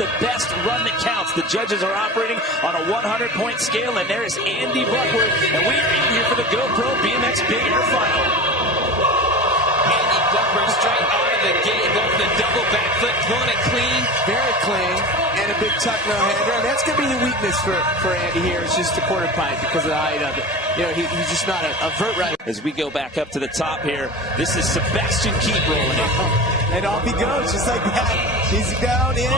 the best run that counts. The judges are operating on a 100-point scale, and there is Andy Buckworth, and we are in here for the GoPro BMX Big Air Final. Andy Buckworth straight out of the gate, both the double backflip, pulling it clean. Very clean, and a big tuck no-hander. And that's going to be the weakness for Andy here. It's just the quarter pipe because of the height of it. You know, he's just not a vert rider. As we go back up to the top here, this is Sebastian Keep rolling in. And off he goes, just like that. He's down in,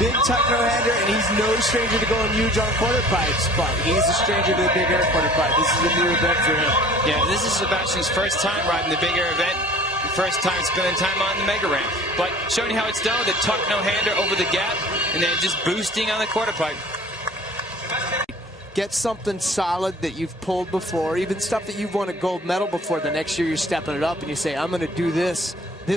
big tuck no-hander, and he's no stranger to going huge on quarter pipes, but he's a stranger to the big air quarter pipe. This is a new event for him. Yeah, this is Sebastian's first time riding the big air event. First time spending time on the mega ramp. But showing how it's done with the tuck no-hander over the gap, and then just boosting on the quarter pipe. Get something solid that you've pulled before, even stuff that you've won a gold medal before. The next year you're stepping it up and you say, I'm going to do this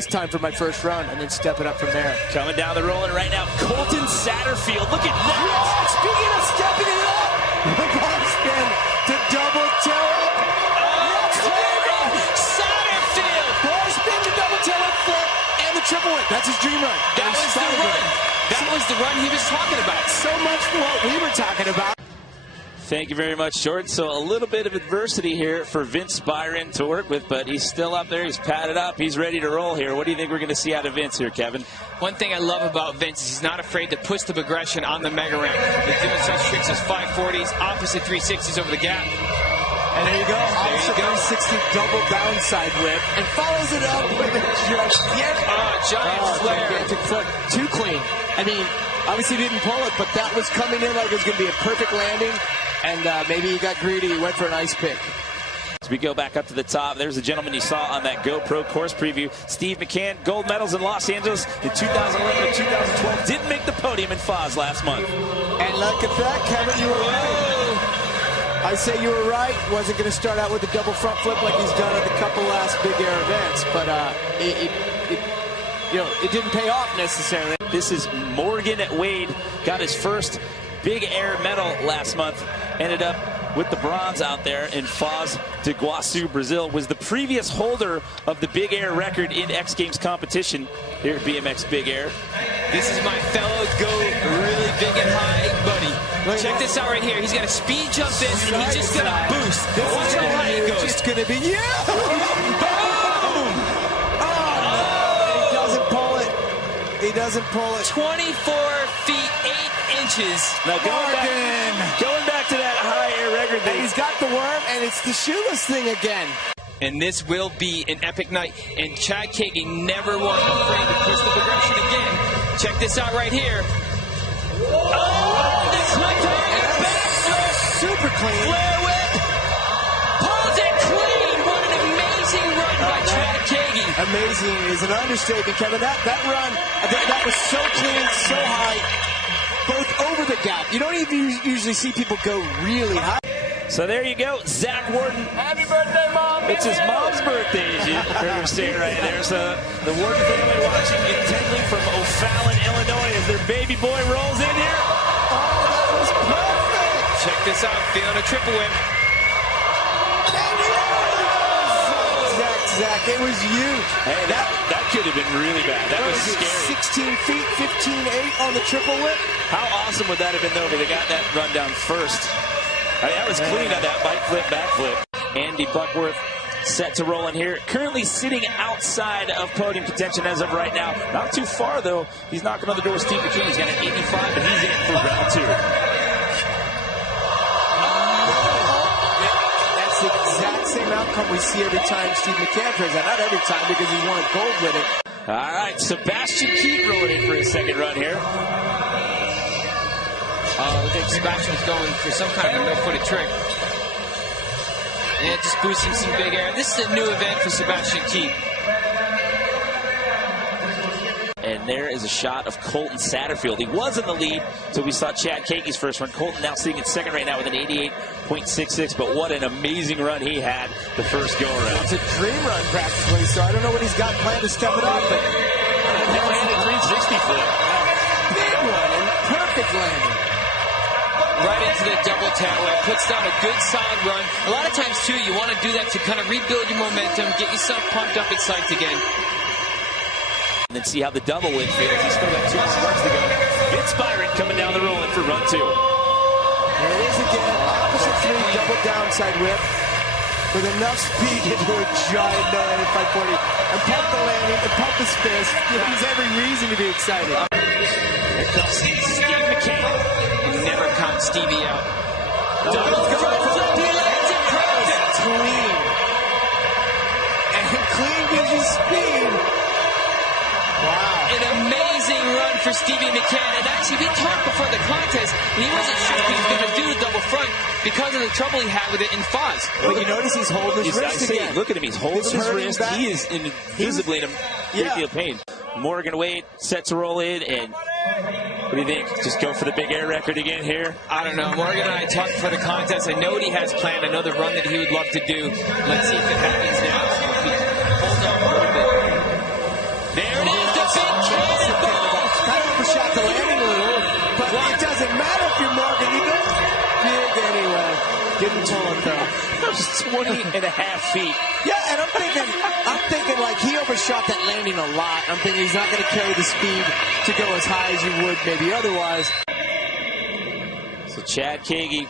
time for my first run, and then step it up from there. Coming down the rolling right now, Colton Satterfield. Look at that. Speaking of stepping it up, the ball spin to double tail up. Satterfield! Ball spin to double tail up flip and the triple whip. That's his dream run. That was the run. That was the run he was talking about. So much for what we were talking about. Thank you very much, Jordan. So a little bit of adversity here for Vince Byron to work with, but he's still up there. He's padded up. He's ready to roll here. What do you think we're going to see out of Vince here, Kevin? One thing I love about Vince is he's not afraid to push the progression on the mega ramp. He's doing such tricks as 540s, opposite 360s over the gap. And there you go. There you go. 360 double downside whip, and follows it up with a giant flare. Gigantic flip. Too clean. I mean, obviously he didn't pull it, but that was coming in like it was going to be a perfect landing. And maybe he got greedy. He went for an ice pick. As we go back up to the top, there's a gentleman you saw on that GoPro course preview, Steve McCann, gold medals in Los Angeles in 2011 and 2012. Didn't make the podium in Foz last month. And look at that, Kevin, you were right. I say you were right. Wasn't going to start out with a double front flip like he's done at the couple last big air events, but it didn't pay off necessarily. This is Morgan Wade, got his first big air medal last month, ended up with the bronze out there in Foz do Iguaçu, Brazil, was the previous holder of the big air record in X Games competition here at BMX Big Air. This is my fellow really big and high buddy. Check this out right here. He's got to speed jump this, and he's just going to boost. Watch how high it goes. It's going to be, Boom! Oh, no. He doesn't pull it. He doesn't pull it. 24 feet, 8 inches. Now going back to that high air record. And he's got the worm, and it's the shoeless thing again. And this will be an epic night. And Chad Kagan never was afraid to push the progression again. Check this out right here. Oh, this hooked on the backflip. Super clean. Flare whip. Pulls it clean. What an amazing run by Chad Kagan. Amazing is an understatement, Kevin. That run, that was so clean, so high, both over the gap. You don't even usually see people go really high. So there you go, Zach Warden. Happy birthday, Mom. It's his mom's birthday, as you heard him say right there. So the Warden family watching intently from O'Fallon, Illinois, as their baby boy rolls in here. Oh, that was perfect. Check this out, feeling a triple whip. Zach, it was huge. Hey, that could have been really bad. That was scary. 16 feet, 15.8 on the triple whip. How awesome would that have been, though, if they got that run down first? I mean, that was clean on that bike flip, back flip. Andy Buckworth set to roll in here. Currently sitting outside of podium contention as of right now. Not too far, though. He's knocking on the door. Steve McCann, he's got an 85, but he's in for round 2. That's the exact same outcome we see every time Steve McCann tries that. Not every time, because he's won gold with it. All right, Sebastian Keep rolling in for his second run here. I think Sebastian's going for some kind of a no-footed trick. Yeah, just boosting some big air. This is a new event for Sebastian Keep. And there is a shot of Colton Satterfield. He was in the lead, so we saw Chad Kagan's first run. Colton now sitting in second right now with an 88.66, but what an amazing run he had the first go-around. It's a dream run practically, so I don't know what he's got planned to step it up, but... No-handed 360 flip. Big one, and perfect landing. Right into the double tail whip, puts down a good solid run. A lot of times too, you want to do that to kind of rebuild your momentum, get yourself pumped up and psyched again. And then see how the double whip feels. He's still got 2 runs to go. Vince by for run 2. There it is again. Opposite 3, double downside whip. With enough speed into a giant 540. And pump the landing and pump his fist. There's every reason to be excited. Here comes Steve McCann. Never count Stevie out. Double front flip. He lands it perfect. Clean. And clean gives you speed. Wow. An amazing run for Stevie McCann. And actually, we talked before the contest, and he wasn't sure if he was going to do the double front because of the trouble he had with it in Foz. But you notice he's holding his wrist again. Look at him. He's holding his wrist. Back. He is visibly in a great deal of pain. Morgan Wade set to roll in, and what do you think? Just go for the big air record again here? I don't know. Morgan and I talked before the contest. I know what he has planned. I know the run that he would love to do. Let's see if it happens now. If he holds on a little bit. There it is, the big cannonball. Kind of overshot the landing a little, but it doesn't matter if you're Morgan. You go big anyway. Didn't pull it though. That was 20 and a half feet. Yeah, and I'm thinking like he overshot that landing a lot. I'm thinking he's not going to carry the speed to go as high as you would maybe otherwise. So Chad Kagi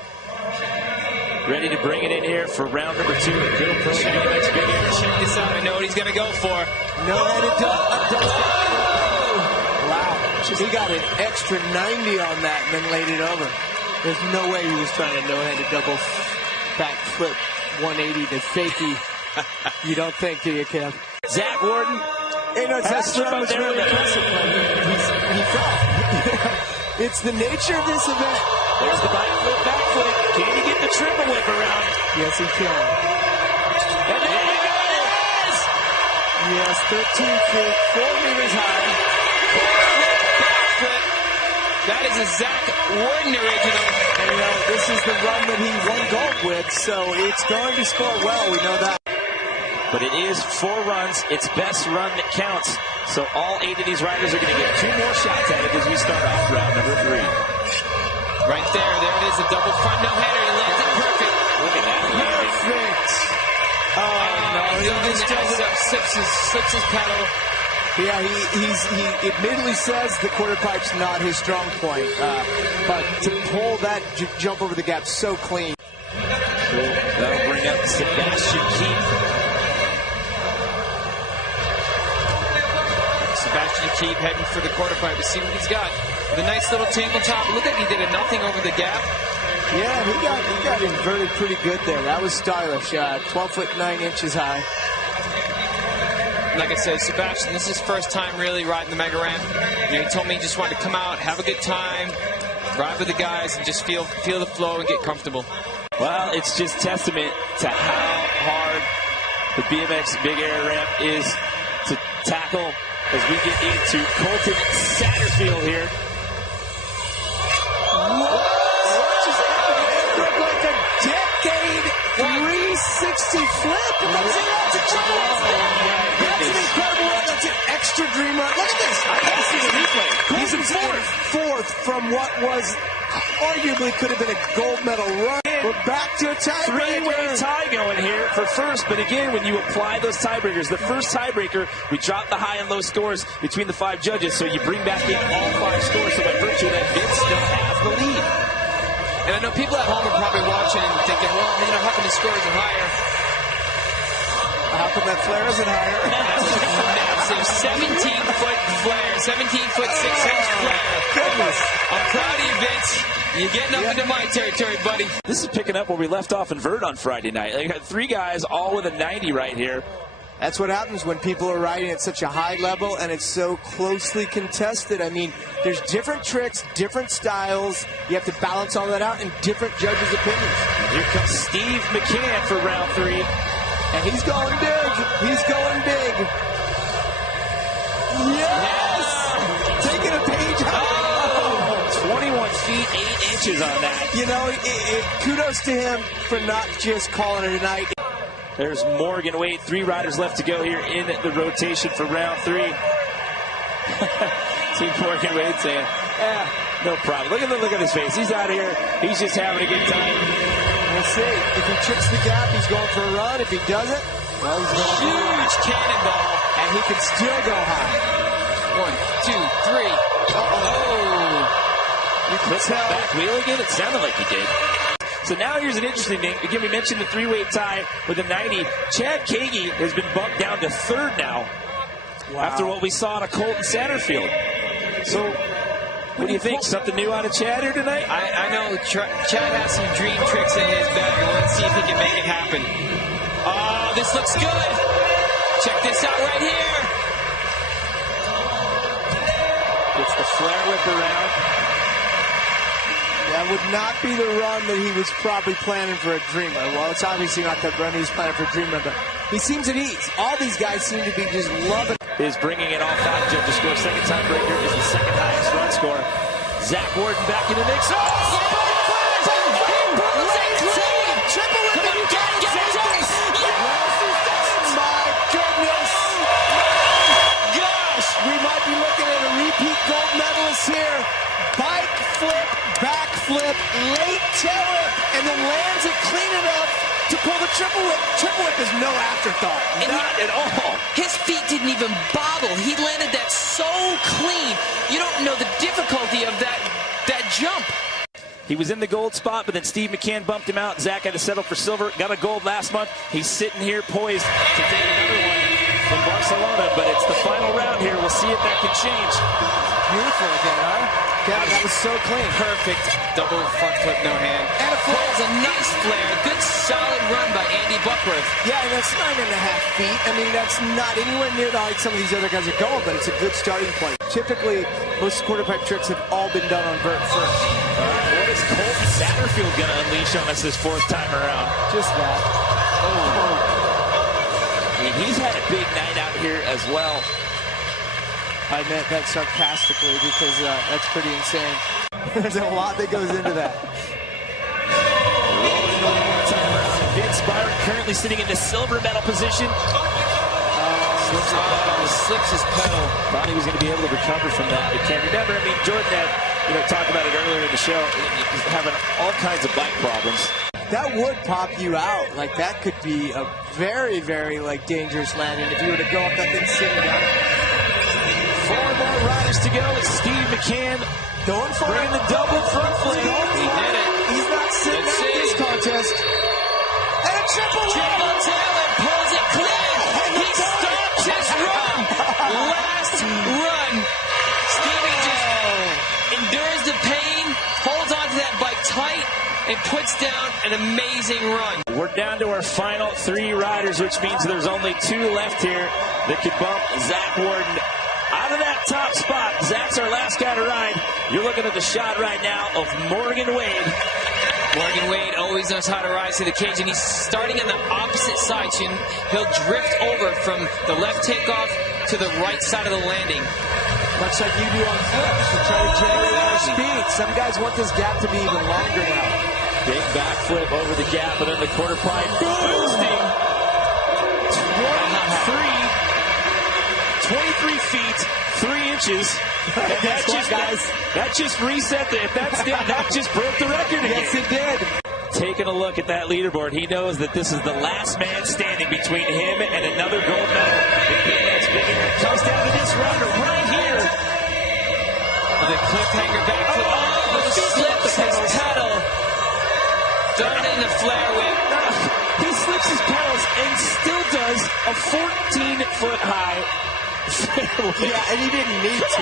ready to bring it in here for round number 2 at GoPro BMX Big Air. Check this out. I know what he's going to go for. No-headed double. Wow. He got an extra 90 on that and then laid it over. There's no way he was trying to no-headed double back flip 180 to fakie. You don't think, do you, Kev? Zach Warden. Zach's run was really impressive. He fell. It's the nature of this event. There's the bike flip, back flip. Can he get the triple whip around? Yes, he can. And there it is! Yes, 13 feet, 4 meters high. Back flip. That is a Zach Warden original. And you know, this is the run that he won gold with, so it's going to score well, we know that. But it is 4 runs. It's best run that counts. So all 8 of these riders are going to get 2 more shots at it as we start off round number 3. Right there it is, a double front no-hander. He lands it perfect. Look at that. Perfect. Oh, no, he just slips his pedal. Yeah, he admittedly says the quarter pipe's not his strong point, but to pull that jump over the gap so clean. That'll bring up Sebastian Keith. Sebastian Keith heading for the quarter pipe to see what he's got. The nice little tabletop. Look like he did a nothing over the gap. Yeah, he got inverted pretty good there. That was stylish. 12 foot 9 inches high. Like I said, Sebastian, this is his first time really riding the mega ramp. You know, he told me he just wanted to come out, have a good time, ride with the guys, and just feel the flow and get comfortable. Well, it's just testament to how hard the BMX Big Air ramp is to tackle as we get into Colton Satterfield here. What just happened? It looked like a decade 360 flip. That's a chance. That's an incredible run. That's an extra dream run. Look at this. I haven't seen the replay. He's in fourth from what was arguably could have been a gold medal run. We're back to a tiebreaker. 3-way tie going here for first. But again, when you apply those tiebreakers, the first tiebreaker, we drop the high and low scores between the 5 judges. So you bring back in all 5 scores. So by virtue of that, Vince still has the lead. And I know people at home are probably watching and thinking, well, you know, how come the scores are higher? How come that flare isn't higher? Massive 17-foot flare, 17-foot 6-inch flare. Goodness. I'm proud of you, Vince. You're getting up into my territory, buddy. This is picking up where we left off in Vert on Friday night. They got 3 guys all with a 90 right here. That's what happens when people are riding at such a high level and it's so closely contested. I mean, there's different tricks, different styles. You have to balance all that out in different judges' opinions. Here comes Steve McCann for round 3. And he's going big. He's going big. Yes! Taking a page out. 21 feet, 8 inches on that. You know, kudos to him for not just calling it a night. There's Morgan Wade. 3 riders left to go here in the rotation for round 3. See Morgan Wade saying, no problem. Look at his face. He's out here. He's just having a good time. We'll see. If he tricks the gap, he's going for a run. If he doesn't, well, he's going to huge cannonball. And he can still go high. 1, 2, 3. Uh-oh. You Clip back wheel again? It sounded like he did. So now here's an interesting thing. Again, we mentioned the three-way tie with a 90. Chad Kagi has been bumped down to third now. Wow. After what we saw out of Colton Satterfield. So what do you think? Something new out of Chad here tonight? I know Chad has some dream tricks in his bag. Let's see if he can make it happen. Oh, this looks good. Check this out right here. Gets the flare whip around. That would not be the run that he was probably planning for a dreamer. Well, it's obviously not the run he was planning for a dreamer, but he seems at ease. All these guys seem to be just loving. Is bringing it all five judges score. Second time breaker is the second highest run score. Zach Warden back in the mix. Oh! My goodness! Gosh, we might be looking at a repeat gold medalist here. Bike flip, back flip, late tail whip, and then lands it clean enough to pull the triple whip. Triple whip is no afterthought. And Not at all. His feet didn't even bobble. He landed that so clean. You don't know the difficulty of that jump. He was in the gold spot, but then Steve McCann bumped him out. Zach had to settle for silver. Got a gold last month. He's sitting here poised to take another one from Barcelona, but it's the final round here. We'll see if that can change. Beautiful again, huh? Yeah, that was so clean. Perfect double front flip, no hand. And a flare. That was a nice flare. Good solid run by Andy Buckworth. Yeah, and that's 9.5 feet. I mean, that's not anywhere near the height some of these other guys are going, but it's a good starting point. Typically, most quarter pipe tricks have all been done on vert first. What is Colton Satterfield going to unleash on us this fourth time around? Just that. I mean, he's had a big night out here as well. I meant that sarcastically because that's pretty insane. There's a lot that goes into that. Rolling one more time around. Vince Byron currently sitting in the silver medal position. Slips his pedal. Thought he was going to be able to recover from that, but can't remember. I mean, Jordan had, talked about it earlier in the show. He's having all kinds of bike problems. That would pop you out. Like, that could be a very, very, dangerous landing if you were to go up that thing sitting down. 4 more riders to go. It's Steve McCann going for bringing the double front flip. He did it. He's not sitting out this contest. And a triple tail and pulls it clean. He stopped his run. Last run. Stevie just endures the pain, holds onto that bike tight, and puts down an amazing run. We're down to our final 3 riders, which means there's only 2 left here that could bump Zach Warden out of that top spot. Zach's our last guy to ride. You're looking at the shot right now of Morgan Wade. Morgan Wade always knows how to rise to the occasion. He's starting on the opposite side. So he'll drift over from the left takeoff to the right side of the landing. Much like you do on flips to try to generate more speed. Some guys want this gap to be even longer now. Big backflip over the gap and then the quarter pipe boosting 23 feet, 3 inches. And that just reset that just broke the record again. Yes, it did. Taking a look at that leaderboard, he knows that this is the last man standing between him and another gold medal. That's big, and it comes down to this rider right here. The cliffhanger backflip. Oh, slips his pedal. Done in the flare whip. He slips his pedals and still does a 14-foot high flare whip. Yeah, and he didn't need to.